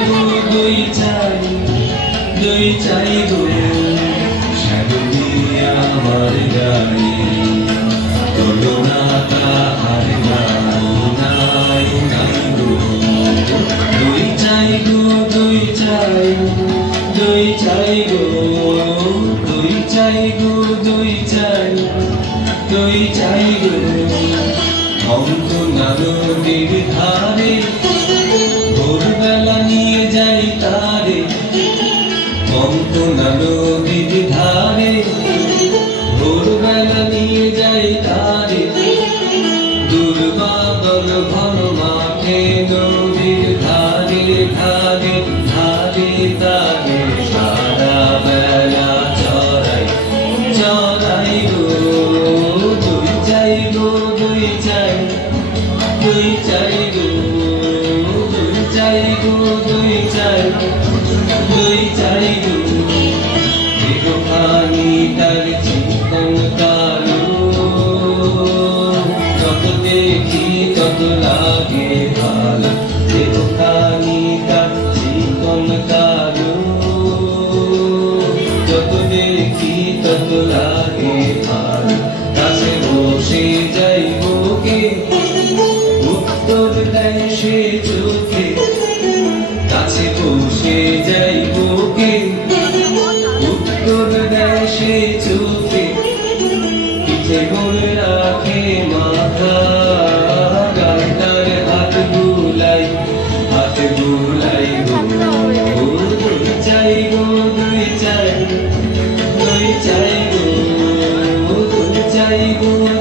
গো দুই চাই গো শ্যামলি আমার গায়ে তুলনা তাহার নাই গো দুই চাই গো দুই চাই গো দুই চাই গো দুই চাই গো অঙ্কনা নদীর ধারে ভোরবেলা নিয়ে যাই তারে অঙ্কনা নদীর ধারে ভোরবেলা নিয়ে যাই তারে দুর্বাদল ঘন মাঠে নদীর ধারে ধারে ধারে ধারে সারা বেলা চড়াই গো দুই চাই গো দুই চাই গো দুই চাই গো দুই চাই গো দেহখানি তার চিকন কালো যত দেখি তত লাগে ভালো দেহখানি তার চিকন কালো যত দেখি তত লাগে ভালো কাছে বসে যাই বুকে উত্তর দেয় সে চোখে কাছে বসে যাই বুকে উত্তর দেয় সে চোখে পিঠে গোলে রাখে মাথা গায়ে তার হাত বুলাই গো দুই চাই গো দুই চাই গো দুই চাই গো